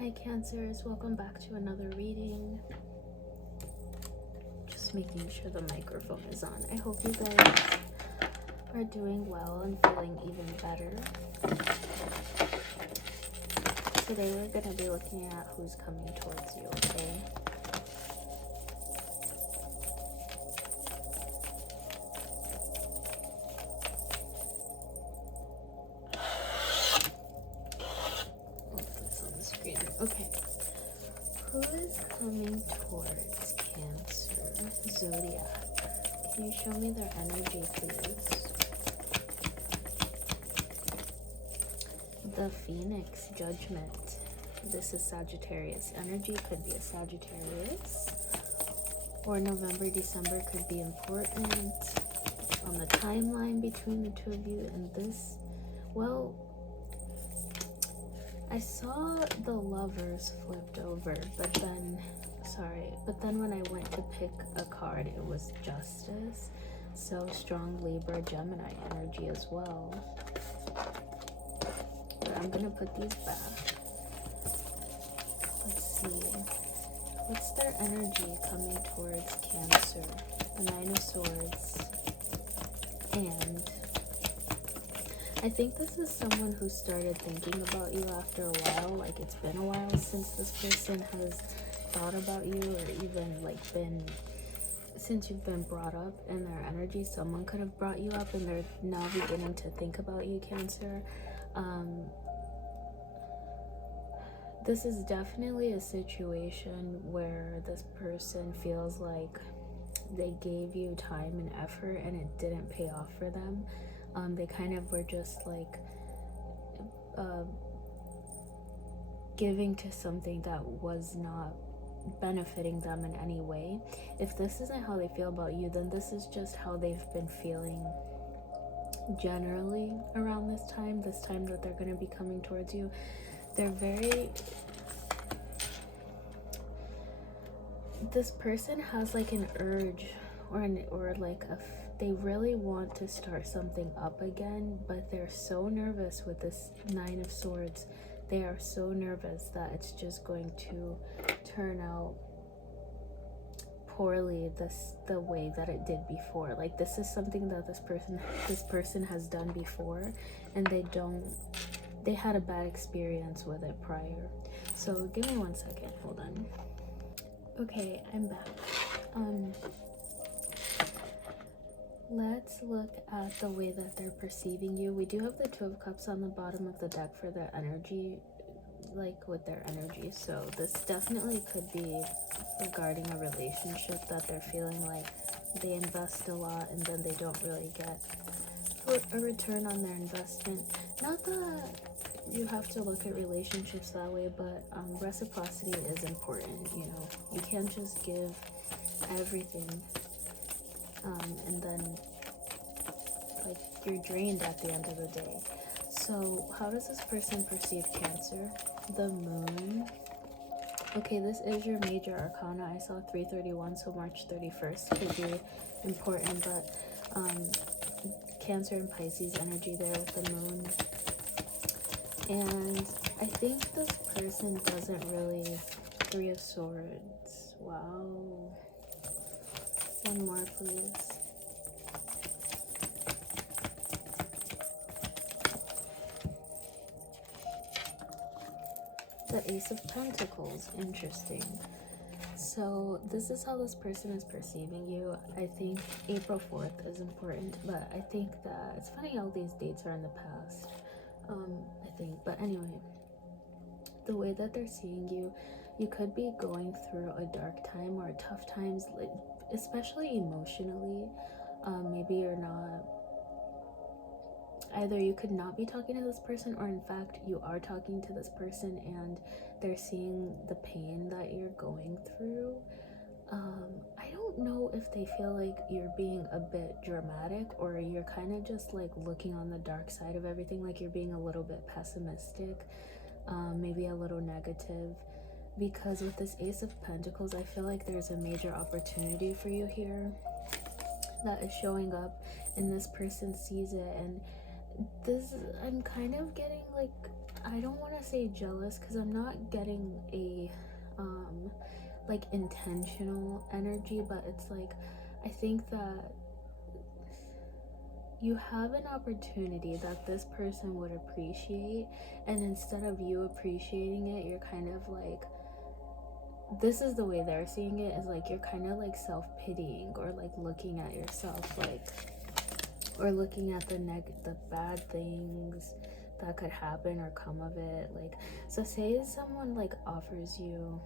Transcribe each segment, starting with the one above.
Hi Cancers, welcome back to another reading. Just making sure the microphone is on. I hope you guys are doing well and feeling even better. Today we're going to be looking at who's coming towards you, okay? I'll put this on the screen. Okay. Who is coming towards Cancer Zodiac? Can you show me their energy, please? The Phoenix Judgment. This is Sagittarius energy. Could be a Sagittarius. Or November, December could be important. On the timeline between the two of you and this, well, I saw the Lovers flipped over, but then when I went to pick a card, it was Justice. So strong Libra, Gemini energy as well. But I'm gonna put these back. Let's see. What's their energy coming towards Cancer? The Nine of Swords. And I think this is someone who started thinking about you after a while. Like, it's been a while since this person has thought about you, or even like since you've been brought up in their energy. Someone could have brought you up and they're now beginning to think about you, Cancer. This is definitely a situation where this person feels like they gave you time and effort and it didn't pay off for them. They kind of were just like giving to something that was not benefiting them in any way. If this isn't how they feel about you, then this is just how they've been feeling generally around this time that they're going to be coming towards you. They're this person has like an urge they really want to start something up again, but they're so nervous with this Nine of Swords. They are so nervous that it's just going to turn out poorly the way that it did before. Like, this is something that this person has done before, and they had a bad experience with it prior. So give me 1 second, hold on. Okay, I'm back. Let's look at the way that they're perceiving you. We do have the Two of Cups on the bottom of the deck for their energy, like with their energy. So this definitely could be regarding a relationship that they're feeling like they invest a lot and then they don't really get a return on their investment. Not that you have to look at relationships that way, but reciprocity is important. You know, you can't just give everything and then like you're drained at the end of the day. So how does this person perceive Cancer? The Moon. Okay, this is your major arcana. I saw 331, so March 31st could be important, but Cancer and Pisces energy there with the Moon. And I think this person doesn't really... Three of Swords. Wow. One more, please. The Ace of Pentacles. Interesting. So this is how this person is perceiving you. I think April 4th is important, but I think that it's funny how these dates are in the past. I think, but anyway, the way that they're seeing you, you could be going through a dark time or tough times, like especially emotionally. Maybe you're not, either you could not be talking to this person, or in fact you are talking to this person and they're seeing the pain that you're going through. I don't know if they feel like you're being a bit dramatic, or you're kind of just like looking on the dark side of everything, like you're being a little bit pessimistic, maybe a little negative. Because with this Ace of Pentacles, I feel like there's a major opportunity for you here that is showing up, and this person sees it. And this, I'm kind of getting like I don't want to say jealous because I'm not getting a like intentional energy, but it's like I think that you have an opportunity that this person would appreciate, and instead of you appreciating it, you're kind of like, this is the way they're seeing it, is like you're kind of like self-pitying, or like looking at yourself, like, or looking at the bad things that could happen or come of it. Like, so say someone like offers you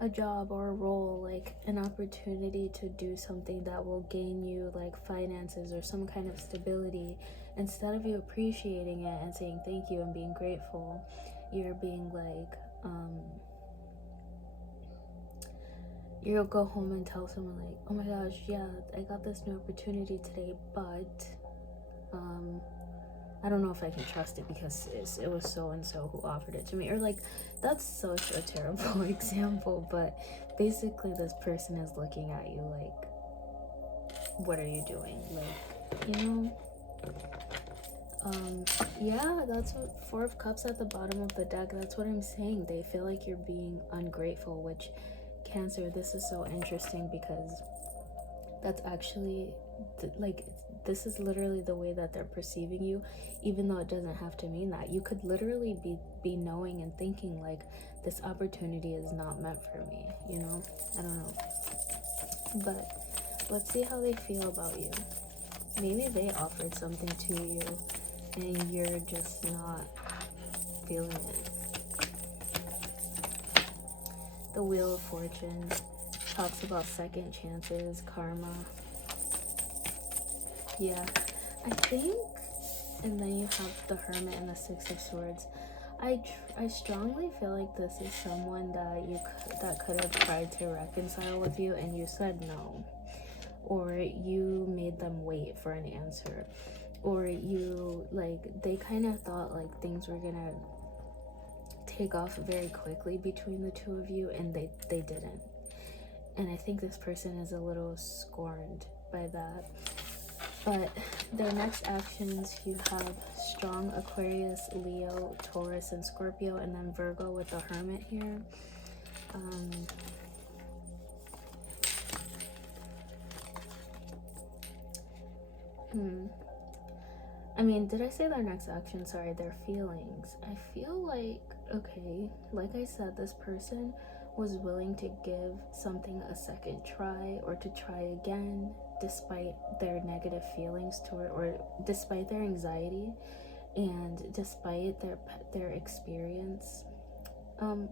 a job or a role, like an opportunity to do something that will gain you like finances or some kind of stability. Instead of you appreciating it and saying thank you and being grateful, you're being like, you'll go home and tell someone like, oh my gosh, yeah, I got this new opportunity today, but I don't know if I can trust it because it was so and so who offered it to me. Or like, that's such a terrible example, but basically this person is looking at you like, what are you doing? Like, you know? Yeah, that's what Four of Cups at the bottom of the deck, that's what I'm saying. They feel like you're being ungrateful, which, Cancer, this is so interesting because that's actually like, this is literally the way that they're perceiving you, even though it doesn't have to mean that. You could literally be knowing and thinking like, this opportunity is not meant for me, you know? I don't know, but let's see how they feel about you. Maybe they offered something to you and you're just not feeling it. The Wheel of Fortune talks about second chances, karma. Yeah, I think, and then you have the Hermit and the Six of Swords. I strongly feel like this is someone that could have tried to reconcile with you and you said no, or you made them wait for an answer, or you like, they kind of thought like things were gonna take off very quickly between the two of you, and they didn't. And I think this person is a little scorned by that. But their next actions, you have strong Aquarius, Leo, Taurus, and Scorpio, and then Virgo with the Hermit here. I mean, did I say their next action? Sorry, their feelings. I feel like, okay, like I said, this person was willing to give something a second try, or to try again despite their negative feelings toward, or despite their anxiety, and despite their experience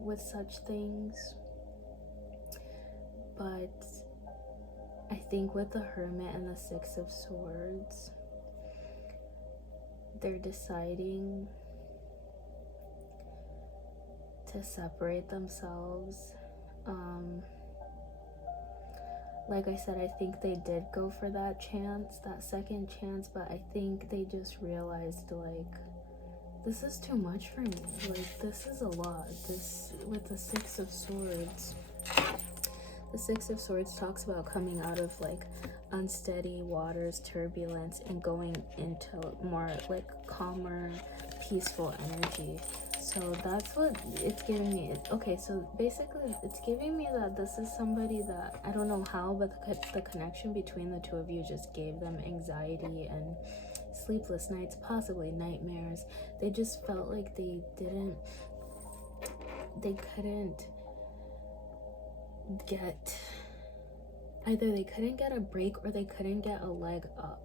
with such things. But I think with the Hermit and the Six of Swords, they're deciding to separate themselves. Like I said, I think they did go for that chance, that second chance, but I think they just realized like, this is too much for me. Like, this is a lot. This, with the Six of Swords, the Six of Swords talks about coming out of like unsteady waters, turbulence, and going into more like calmer, peaceful energy. So that's what it's giving me. Okay, so basically it's giving me that this is somebody that, I don't know how, but the connection between the two of you just gave them anxiety and sleepless nights, possibly nightmares. They just felt like they couldn't get, either they couldn't get a break or they couldn't get a leg up.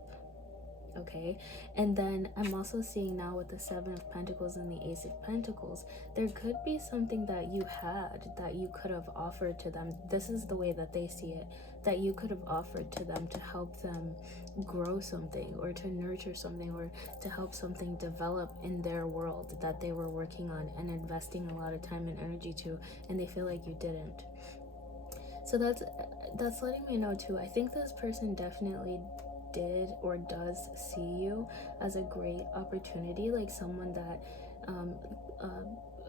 Okay, and then I'm also seeing now with the Seven of Pentacles and the Ace of Pentacles, there could be something that you had that you could have offered to them. This is the way that they see it, that you could have offered to them to help them grow something, or to nurture something, or to help something develop in their world that they were working on and investing a lot of time and energy to, and they feel like you didn't. So that's letting me know too. I think this person definitely did or does see you as a great opportunity, like someone that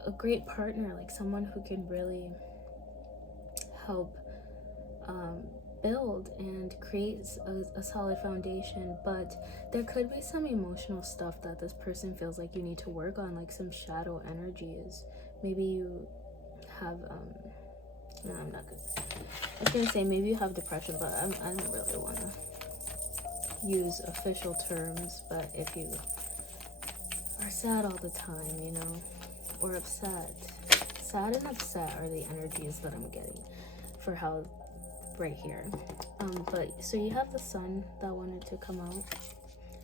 a great partner, like someone who can really help build and create a solid foundation, but there could be some emotional stuff that this person feels like you need to work on, like some shadow energies. Maybe you have no, I'm not gonna, I was gonna say maybe you have depression, but I don't really want to use official terms. But if you are sad all the time, you know, or upset, sad and upset are the energies that I'm getting for how right here. But so you have the sun that wanted to come out.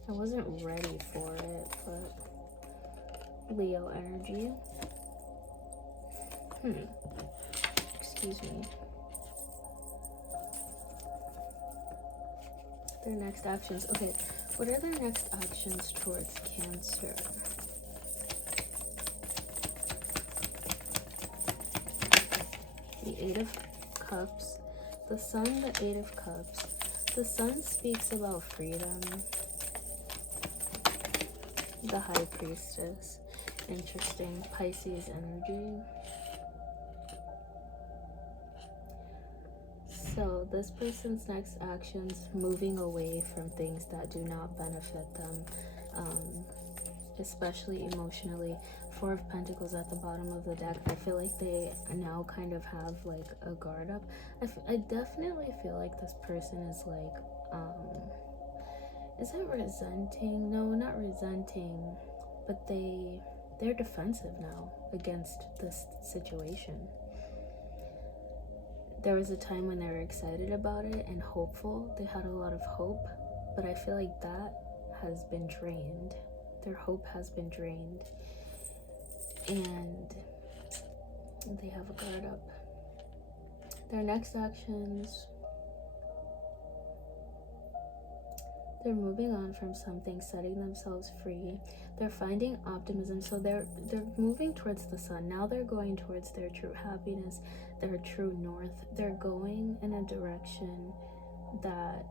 I wasn't ready for it, but Leo energy. Excuse me. Their next actions. Okay, what are their next actions towards Cancer? The Eight of Cups. The Sun, the Eight of Cups. The Sun speaks about freedom. The High Priestess. Interesting. Pisces energy. So this person's next actions, moving away from things that do not benefit them, especially emotionally. Four of Pentacles at the bottom of the deck. I feel like they now kind of have like a guard up. I definitely feel like this person is like, is it resenting? No, not resenting, but they're defensive now against this situation. There was a time when they were excited about it and hopeful. They had a lot of hope, but I feel like that has been drained. Their hope has been drained. And they have a guard up. Their next actions, they're moving on from something, setting themselves free. They're finding optimism. So they're moving towards the sun. Now they're going towards their true happiness, their true north. They're going in a direction that,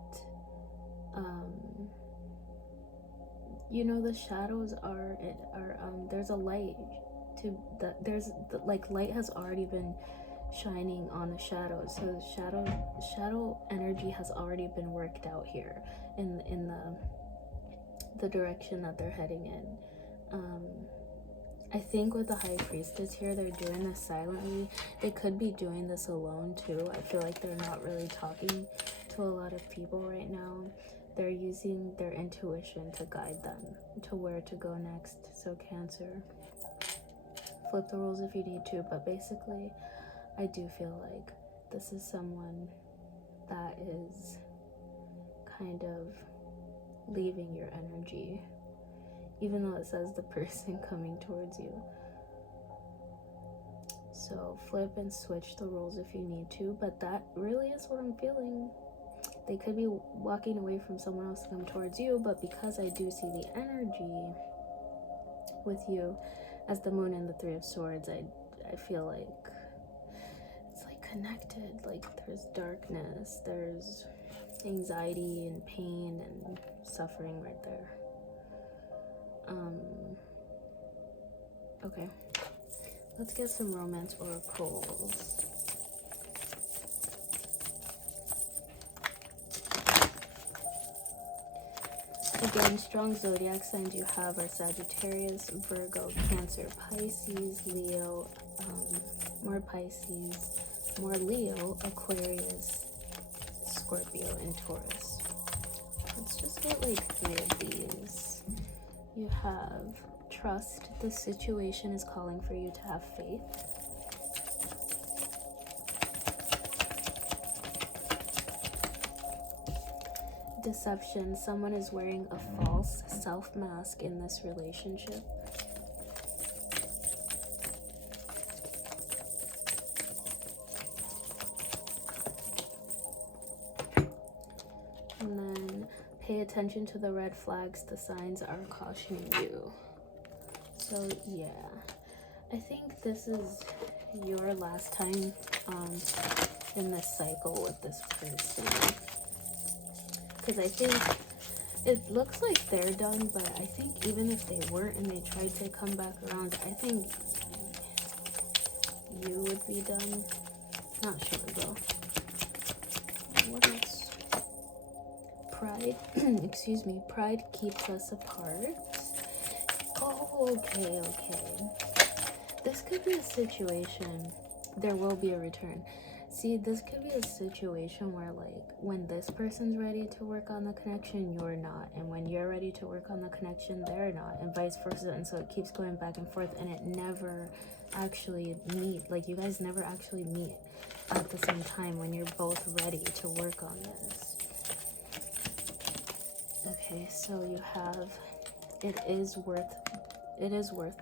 you know, the shadows are there's a light to that. There's like light has already been shining on the shadows. So the shadow energy has already been worked out here in the direction that they're heading in. I think with the High Priestess here, they're doing this silently. They could be doing this alone too. I feel like they're not really talking to a lot of people right now. They're using their intuition to guide them to where to go next. So Cancer, flip the rules if you need to, but basically I do feel like this is someone that is kind of leaving your energy, even though it says the person coming towards you. So flip and switch the roles if you need to, but that really is what I'm feeling. They could be walking away from someone else to come towards you, but because I do see the energy with you as the Moon and the Three of Swords, I feel like it's like connected. Like there's darkness, there's anxiety and pain and suffering right there. Okay, let's get some romance oracles. Again, strong zodiac signs you have are Sagittarius, Virgo, Cancer, Pisces, Leo, more Pisces, more Leo, Aquarius, Scorpio, and Taurus. Let's just get like 3 of these. You have trust. The situation is calling for you to have faith. Deception. Someone is wearing a false self mask in this relationship. And then pay attention to the red flags. The signs are cautioning you. So yeah, I think this is your last time in this cycle with this person. Because I think it looks like they're done, but I think even if they weren't and they tried to come back around, I think you would be done. Not sure though. What else? Pride, excuse me, pride keeps us apart. Oh, okay. This could be a situation, there will be a return. See, this could be a situation where, like, when this person's ready to work on the connection, you're not. And when you're ready to work on the connection, they're not. And vice versa. And so it keeps going back and forth, and it never actually meet. Like, you guys never actually meet at the same time when you're both ready to work on this. Okay, so you have, it is worth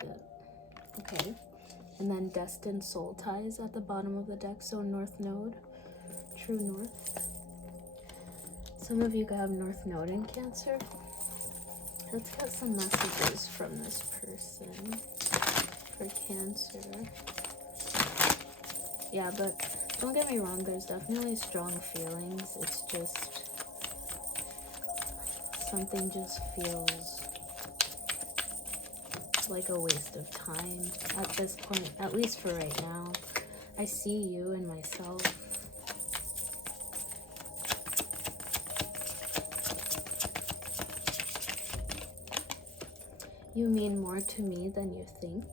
it. Okay. And then destined soul ties at the bottom of the deck. So North Node, true North. Some of you have North Node in Cancer. Let's get some messages from this person for Cancer. Yeah, but don't get me wrong, there's definitely strong feelings. It's just something just feels like a waste of time at this point, at least for right now. I see you and myself. You mean more to me than you think.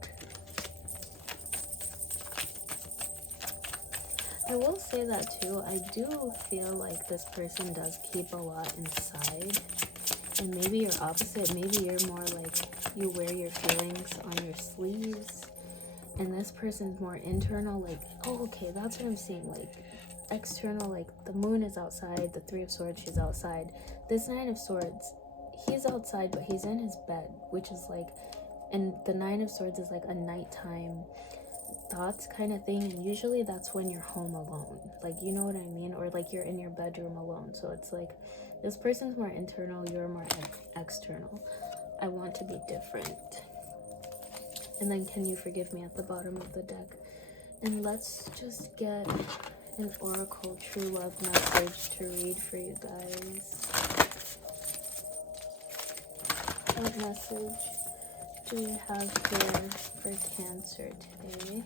I will say that too. I do feel like this person does keep a lot inside. And maybe you're opposite. Maybe you're more like you wear your feelings on your sleeves. And this person's more internal, like, oh, okay, that's what I'm seeing. Like, external, like, the moon is outside, the Three of Swords, she's outside. This Nine of Swords, he's outside, but he's in his bed, which is like, and the Nine of Swords is like a nighttime thoughts kind of thing, and usually that's when you're home alone, like, you know what I mean, or like you're in your bedroom alone. So it's like this person's more internal, you're more external. I want to be different. And then can you forgive me at the bottom of the deck. And let's just get an oracle true love message to read for you guys. What message do we have here for Cancer today?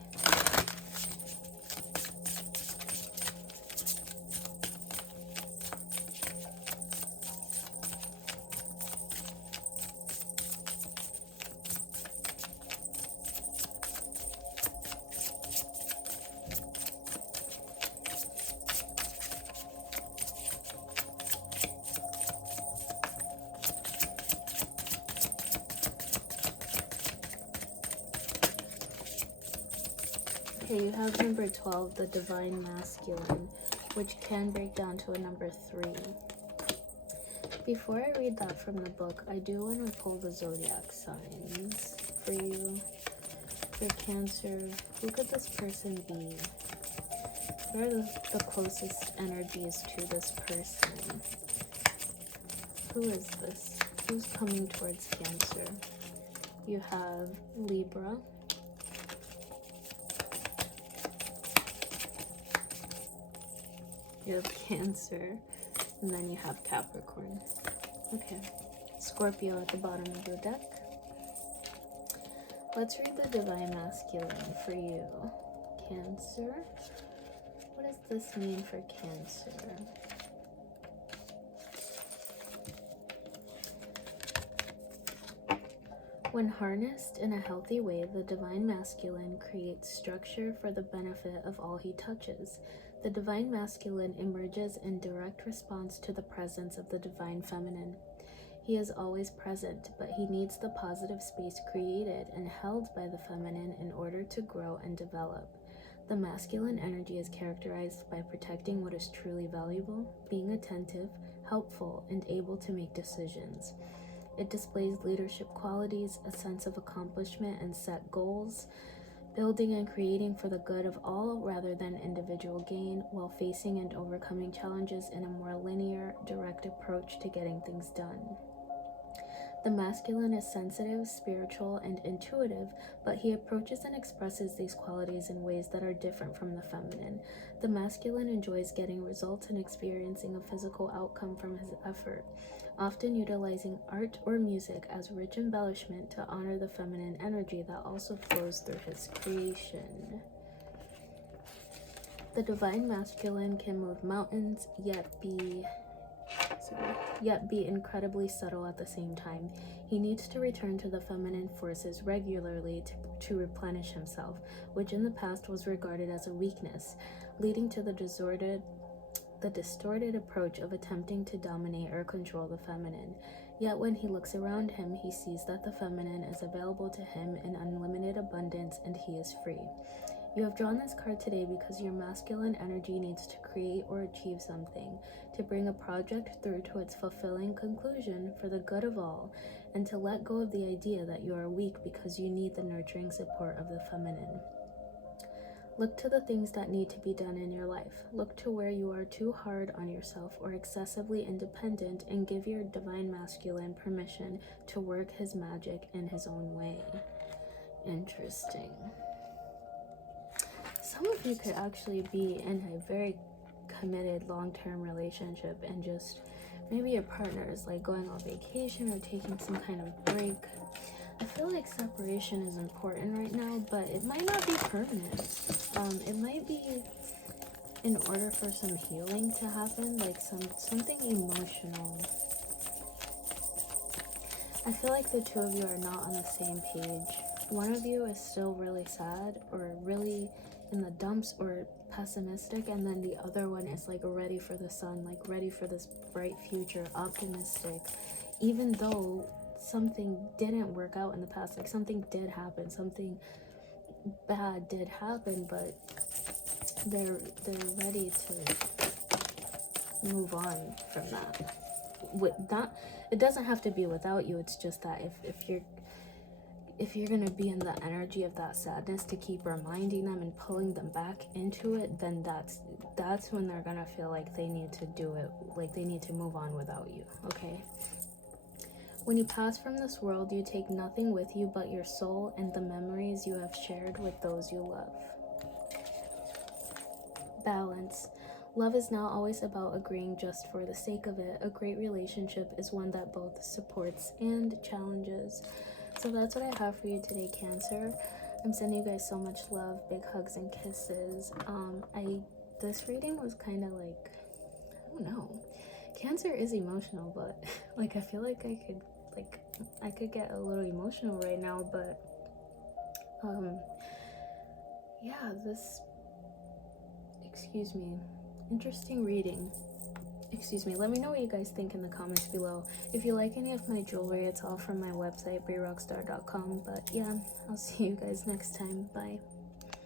Okay, you have number 12, the Divine Masculine, which can break down to a number 3. Before I read that from the book, I do want to pull the zodiac signs for you. For Cancer, who could this person be? What are the closest energies to this person? Who is this? Who's coming towards Cancer? You have Libra. You have Cancer, and then you have Capricorn. Okay, Scorpio at the bottom of the deck. Let's read the Divine Masculine for you, Cancer. What does this mean for Cancer? When harnessed in a healthy way, the Divine Masculine creates structure for the benefit of all he touches. The Divine Masculine emerges in direct response to the presence of the Divine Feminine. He is always present, but he needs the positive space created and held by the feminine in order to grow and develop. The masculine energy is characterized by protecting what is truly valuable, being attentive, helpful, and able to make decisions. It displays leadership qualities, a sense of accomplishment and set goals, building and creating for the good of all rather than individual gain, while facing and overcoming challenges in a more linear, direct approach to getting things done. The masculine is sensitive, spiritual, and intuitive, but he approaches and expresses these qualities in ways that are different from the feminine. The masculine enjoys getting results and experiencing a physical outcome from his effort, often utilizing art or music as rich embellishment to honor the feminine energy that also flows through his creation. The divine masculine can move mountains, yet be incredibly subtle at the same time. He needs to return to the feminine forces regularly to replenish himself, which in the past was regarded as a weakness, leading to the distorted approach of attempting to dominate or control the feminine. Yet when he looks around him, he sees that the feminine is available to him in unlimited abundance and he is free. You have drawn this card today because your masculine energy needs to create or achieve something, to bring a project through to its fulfilling conclusion for the good of all, and to let go of the idea that you are weak because you need the nurturing support of the feminine. Look to the things that need to be done in your life. Look to where you are too hard on yourself or excessively independent, and give your divine masculine permission to work his magic in his own way. Interesting. Some of you could actually be in a very committed long-term relationship, and just maybe your partner is like going on vacation or taking some kind of break. I feel like separation is important right now, but it might not be permanent. It might be in order for some healing to happen, like something emotional. I feel like the two of you are not on the same page. One of you is still really sad or really in the dumps or pessimistic, and then the other one is like ready for the sun, like ready for this bright future, optimistic, even though something didn't work out in the past, like something did happen, something bad did happen, but they're ready to move on from that. With that, it doesn't have to be without you. It's just that if you're gonna be in the energy of that sadness to keep reminding them and pulling them back into it, then that's when they're gonna feel like they need to do it, like they need to move on without you. Okay, when you pass from this world, you take nothing with you but your soul and the memories you have shared with those you love. Balance. Love is not always about agreeing just for the sake of it. A great relationship is one that both supports and challenges. So that's what I have for you today, Cancer. I'm sending you guys so much love, big hugs and kisses. This reading was kind of like, I don't know. Cancer is emotional, but like I feel like I could get a little emotional right now, but yeah, excuse me, interesting reading. Excuse me, let me know what you guys think in the comments below. If you like any of my jewelry, it's all from my website, breerockstar.com. But yeah, I'll see you guys next time. Bye.